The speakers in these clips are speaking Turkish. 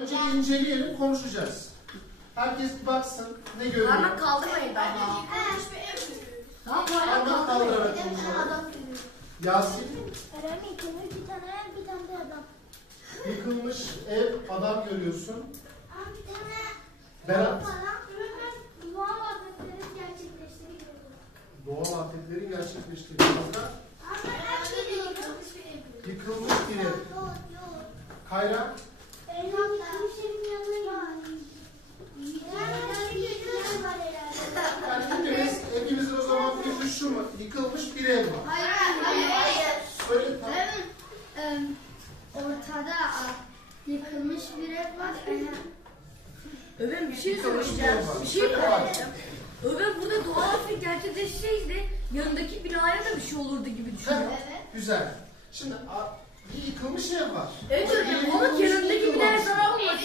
Önce bir inceleyelim, konuşacağız. Herkes bir baksın, ne görüyor? Parmak kaldırmayın ben. Parmak kaldırarak konuşalım. Yasin. Yıkılmış bir tane ev, bir tane de adam. Yıkılmış ev, adam görüyorsun. Bir tane Berat. doğal afetlerin gerçekleştiğini gördüm. Doğal afetlerin gerçekleştiği yılda yıkılmış bir ev. Kayra. Kimsenin yanına Yani hepimizin o zaman fikri şu mu? Yıkılmış bir ev var. Hayır. Söyle tamam. Ortada yıkılmış bir ev var. Ömer bir şey Yıkılmış bir söyleyeceğim. ev var. Bir şey Söyle var. söyleyeceğim. Ömer burada doğal afet gerçekleşseydi yanındaki binaya da bir şey olurdu gibi düşünüyorum. Güzel. Şimdi bir yıkılmış ev var. Evet Orada öyle bir ama yıkılmış, yanındaki yıkılmamış. binaya zarar olmadı.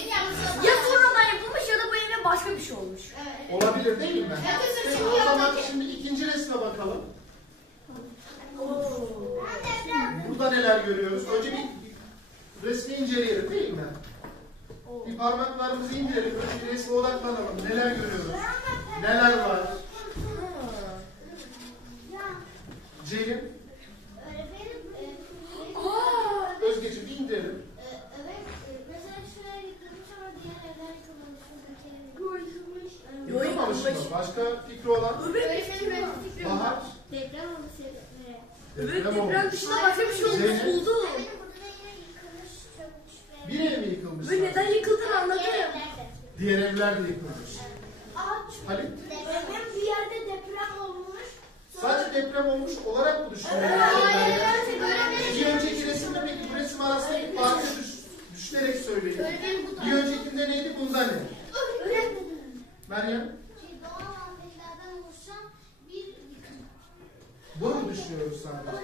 Ya sonradan yapılmış ya da bu eve başka bir şey olmuş. Olabilir değil mi? Peki o zaman şimdi ikinci resme bakalım. Burada neler görüyoruz? Önce bir resmi inceleyelim değil mi? Bir parmaklarımızı indirelim. Önce bir resme odaklanalım. Neler görüyoruz? Neler var? Ceylin. Özgeciğim bir indirelim. Mesela şuraya yıkılmış ama diğer evler yıkılmamış. Yıkılmamış mı? Başka fikri olan? Bahar. Deprem olması sebepleri. Evet deprem olmuş. dışında başka bir şey olmuş. Zeynep. Buldu. Burada da yine yıkılmış, çökmüş ve... Bir ev mi yıkılmış? Ve neden yıkıldığını anladım. Diğer evler de yıkılmış. Halit. Deprem bir yerde deprem olmuş. Sadece deprem olmuş olarak mı düşünüyorsun? Bir önceki resimde peki bu resim arasındaki farkı düşünerek söyleyin. Bir öncekinde neydi? Bunda ne? Meryem? Doğal afetlerden oluşan bir yıkım. Bunu mu düşünüyoruz sadece? Ama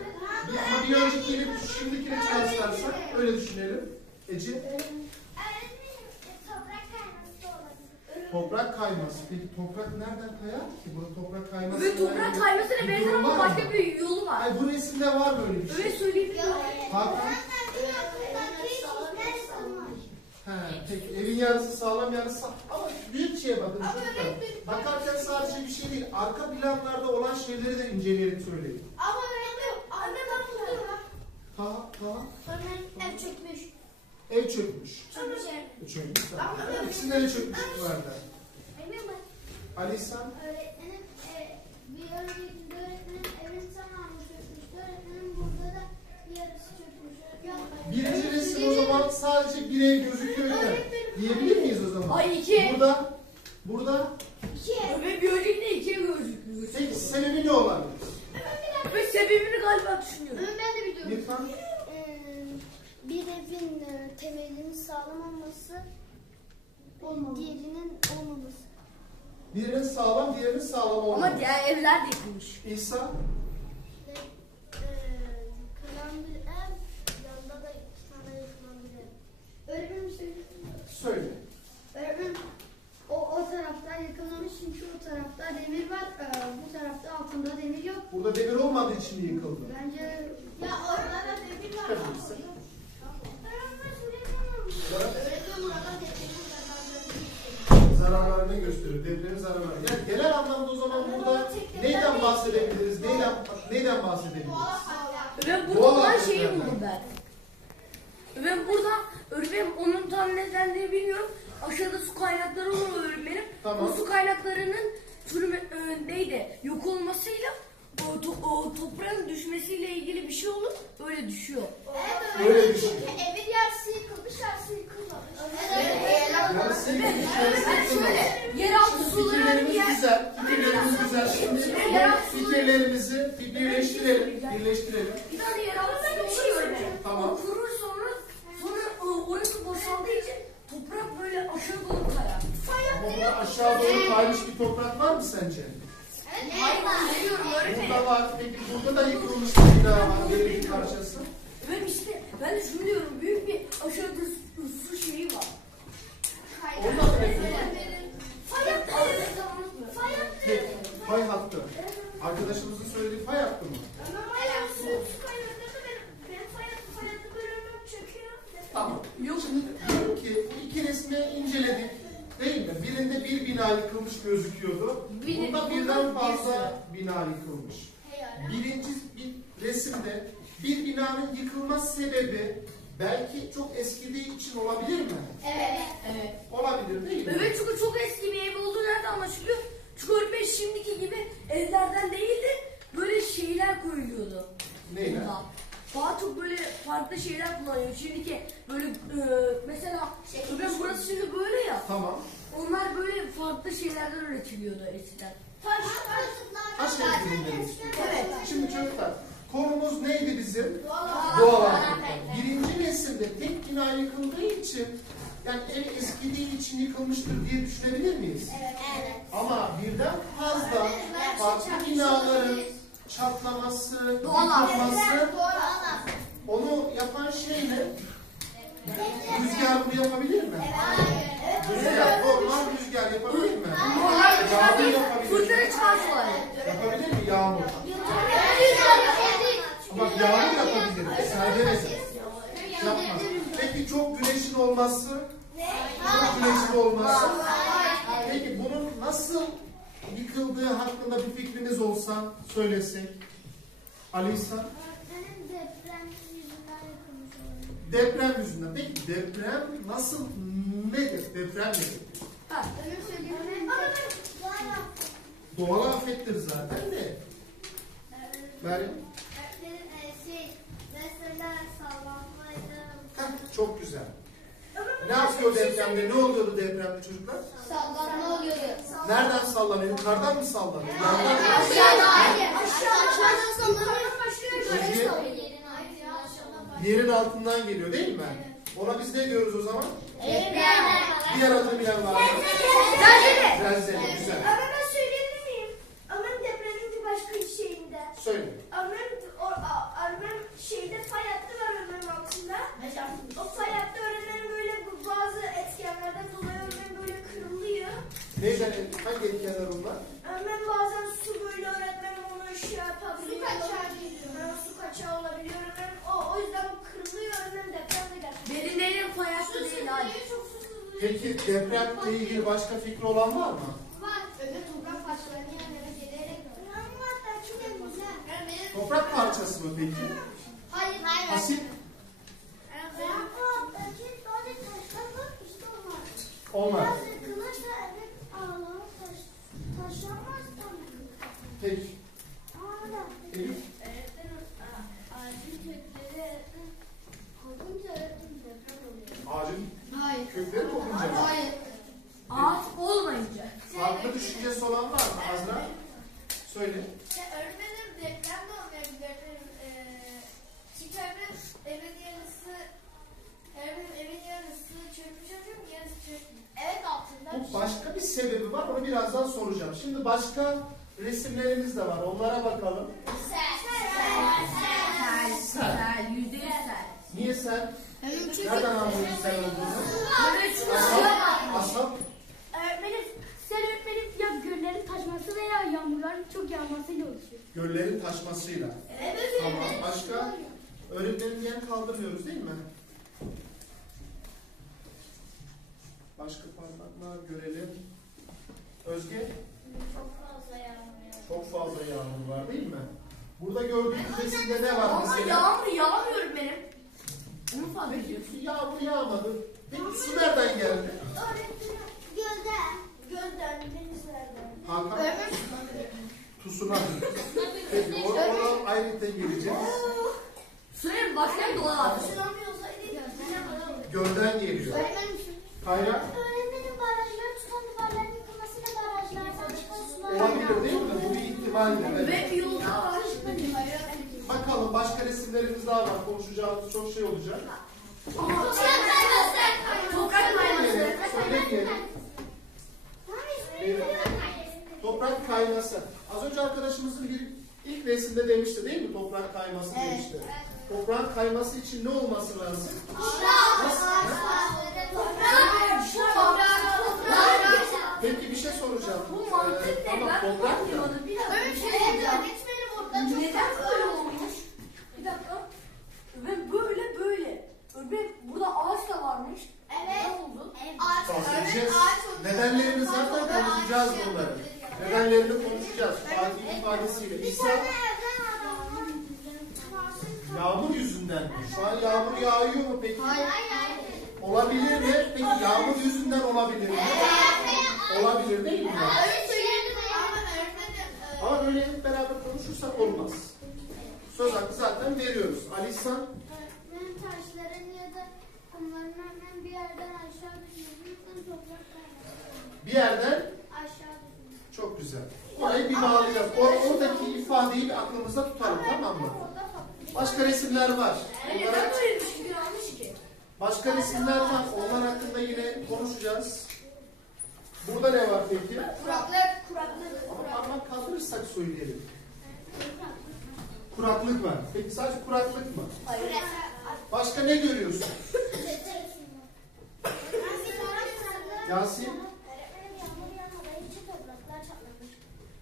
bir öncekiyle şimdikini kıyaslarsak öyle düşünelim. Ece? Toprak kayması da olabilir. Toprak kayması. Peki toprak nereden kayar ki? Burada toprak kayması. Ve toprak kaymasına benzer ama başka bir yolu var. Ay bu resimde var böyle bir şey. Öyle söyleyeyim. Hakan? Peki evin yarısı sağlam yarısı ama büyük şeye bakın çocuklar. Bakarken sadece bir şey değil. Arka planlarda olan şeyleri de inceleyerek söyleyin. Ama anne ben buldum. Tamam. Ev çökmüş. Ev çökmüş. Çökmüş. Tamam. İkisinde de çökmüş vardı. Ali İhsan? Öğretmenim bir önceki öğretmenim evin tamamı çökmüştü. Öğretmenim burada da yarısı çökmüş. Birinci resim o zaman sadece bir ev gözüküyor da diyebilir miyiz o zaman? Ay iki. Burada Ve bir öncekinde ikiye gözüküyor. peki sebebi ne olabilir? Ve sebebini galiba düşünüyorum. Ben de biliyorum. Lütfen. Bir evin temelinin sağlam olması, diğerinin olmaması. Birinin sağlam, diğerinin sağlam olmaması. Ama diğer evler de yıkılmış. İhsan? Yıkılan bir ev, yanında da iki tane yıkılan bir ev. Öğretmenim Söyle. Öğretmenim o tarafta yıkılmamış çünkü o tarafta demir var, bu tarafta altında demir yok. Burada demir olmadığı için mi yıkıldı? Bence... Ya orada da demir var. Zararlarını gösteriyor. Depremin zararları. Yani genel anlamda o zaman burada neyden bahsedebiliriz? Neyden bahsedebiliriz? Ve burada Doğal olan afetlerden. şeyi buldum ben. Ve burada öğretmenim onun tam nedenini bilmiyorum. Aşağıda su kaynakları olur öğretmenim. Tamam. O su kaynaklarının neydi? Yok olmasıyla o toprağın düşmesiyle ilgili bir şey olup öyle düşüyor. Öyle bir şey. Evin yarısı yıkılmış, yarısı yıkılmamış. Yarısı yıkılmış, yarısı yıkılmış. Şöyle yeraltı suları Fikirlerimiz diye. güzel. Fikirlerimiz güzel. Şimdi fikirlerimizi birleştirelim. Bir tane yeraltı suyu oluyor öyle. Tamam. O kurur sonra orası boşaldığı için toprak böyle aşağı doğru kayar. Ama burada aşağı doğru kaymış bir toprak var mı sence? Hayır biliyorum öğretmenim. Burada var. Peki burada da yıkılmış bir bina var. Böyle bir parçası. Ben işte ben de şunu diyorum büyük bir aşağıda su şeyi var. Orada mı ne? Peki, fay hattı. Arkadaşımızın söylediği fay hattı mı? Tamam. Yok. Şimdi diyorum ki bu iki resmi resmi inceledik. Değil mi? Birinde bir bina yıkılmış gözüküyordu. Bunda birden fazla bina yıkılmış. Birinci bir resimde bir binanın yıkılma sebebi belki çok eskidiği için olabilir mi? Evet. Olabilir değil mi? Evet, çünkü çok eski bir ev olduğu nereden anlaşılıyor? Çünkü öğretmen şimdiki gibi evlerden değil de böyle şeyler koyuluyordu. Neyle? Daha çok böyle farklı şeyler kullanıyor. Şimdiki böyle mesela öğretmen burası şimdi böyle ya. Tamam. Onlar böyle farklı şeylerden üretiliyordu eskiden. Taş evlerinde. Evet. Şimdi çocuklar, konumuz neydi bizim? Doğal afetler. Birinci resimde tek bina yıkıldığı için, yani ev eskidiği için yıkılmıştır diye düşünebilir miyiz? Ama birden fazla farklı binaların çatlaması, yıkılması, onu yapan şey ne? Rüzgar bunu yapabilir mi? Rüzgar, normal rüzgar yapabilir mi? Yağmur yapabilir mi? Fırtına çıkartıyorlar. Yapabilir mi yağmur? Ama yağmur yapabilir. Serbest. Yapmaz. Peki çok güneşin olması? Çok güneşin olması. Peki bunun nasıl yıkıldığı hakkında bir fikriniz olsa söylesek. Ali İhsan? Deprem yüzünden. Peki deprem nasıl, nedir? Deprem nedir? Doğal afettir zaten de. Meryem? Mesela sallanmaydı. Çok güzel. Ne yapıyor depremde? Ne oluyordu depremde çocuklar? Sallanma oluyordu. Nereden sallanıyor? Yukarıdan mı sallanıyor? Yerden mi? Aşağıdan sallanıyor. Özge, yerin altından geliyor değil mi? Ona biz ne diyoruz o zaman? Diğer adını bilen var mı? Zelzele. Güzel. Ama ben söyleyebilir miyim? Ömer'in depremin bir başka bir şeyinde. Söyle. Ömer'in şeyde fay hattı var Ömer'in altında. O fay hattı öğretmenin böyle bazı etkenlerden dolayı Ömer'in böyle kırılıyor. Neyden? Hangi etkenler onlar? Ömer'in bazen su böyle öğretmenin onu şey yapabiliyor. Su kaçağı olabiliyor. Ömer'in o yüzden bu kırılıyor. Ömer'in depremde gerçekten. Derinlerin fay hattı değil hadi. Peki depremle ilgili başka fikri olan var mı? Toprak parçalarını yerlere gelerek. Toprak parçası mı peki? Hayır. Asit? Onlar. Peki. Elif? Ağacın kökleri kopunca mı? Ağaç olmayınca. Farklı düşüncesi olan var mı Azra? Söyle. Öğretmenim deprem de olmayabilir. Çünkü evin yarısı çökmüş oluyor, yarısı çökmüyor. Evet altında. Bu başka bir sebebi var, onu birazdan soracağım. Şimdi başka resimlerimiz de var, onlara bakalım. Sel. %100 sel. Niye sen? Nereden anlıyorsun sen olduğunu? Evet, Asap? Öğretmenim ya göllerin taşması veya yağmurların çok yağmasıyla oluşuyor. Göllerin taşmasıyla. Tamam, başka? Öğretmenin diyen kaldırmıyoruz değil mi? Başka parmaklar görelim. Özge? Çok fazla yağmur var değil mi? Burada gördüğünüz resimde ne var ama mesela? yağmur yağmıyor benim. Onu fark ediyorsun. Peki yağmur yağmadı. Peki su nereden geldi? Gölden, denizlerden. Hakan? Tsunami. Peki ona ayrıca geleceğiz. Suyun başka bir doğal afet. Tsunami olsaydı Gölden geliyor. Kaynak? Öğretmenin barajları tutan duvarların yıkılmasıyla barajlardan çıkan sular. Olabilir değil mi? Bu bir ihtimaldir. Evet. Ve bir yol daha var. Bakalım başka resimlerimiz daha var. Konuşacağımız çok şey olacak. Toprak kayması. Söylemeyelim. Toprak kayması. Az önce arkadaşımızın bir ilk resimde demişti değil mi? Toprak kayması demişti. Toprak kayması için ne olması lazım? Peki bir şey soracağım. Bu mantık ne? Tamam, Ben toprak ya. anlamadım. Bir dakika. Neden böyle olmuş? Bir dakika. Ve böyle. Ve burada ağaç da varmış. Ne oldu? Ağaç bahsedeceğiz. Nedenlerini zaten konuşacağız bunları. Nedenlerini konuşacağız. Fatih ifadesiyle. İsa yağmur yüzünden mi? Şu an yağmur yağıyor mu peki? Olabilir mi? Peki yağmur yüzünden olabilir mi? Olabilir değil mi? Ama böyle hep beraber konuşursak olmaz. Söz hakkı zaten veriyoruz. Ali İhsan? Benim taşların ya da kumların hemen bir yerden aşağı düşmesinden topraktan Bir yerden aşağı düşmesi. çok güzel. Orayı bir bağlayacağız. Oradaki ifadeyi bir aklımızda tutalım, tamam mı? Başka resimler var. Onlara... Başka resimler var. Onlar hakkında yine konuşacağız. Burada ne var peki? Ama parmak kaldırırsak söyleyelim. Kuraklık var. Peki sadece kuraklık mı? Başka ne görüyorsun? Yasin?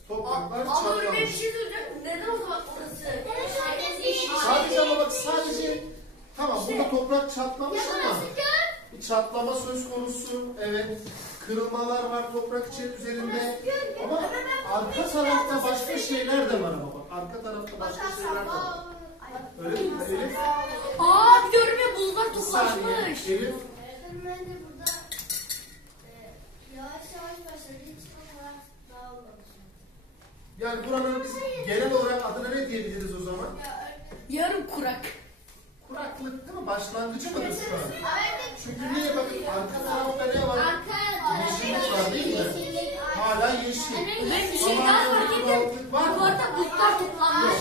Topraklar Ama öyle bir çatlamış. şey söyleyeceğim. Neden o zaman orası? Sadece ama bak sadece tamam burada toprak çatlamış ama bir çatlama söz konusu. Evet. Kırılmalar var toprak üzerinde. Ama arka tarafta başka şeyler de var ama bak. Arka tarafta başka şeyler de var. Öyle değil mi Elif? Aa diyorum ya buzlar Bir saniye. toplaşmış. Elif. Ben de burada yavaş yavaş başladı. Hiç olarak daha olmamış. Yani buranın biz genel olarak adına ne diyebiliriz o zaman? Yarım kurak. Kuraklık değil mi? Başlangıcı mıdır şu an? Çünkü niye bakın arka tarafta ne var? Yeşillik var değil mi? Hala yeşil. Ben bir şey Ama daha fark ettim. kuraklık var mı? Bu arada buzlar toplanmış.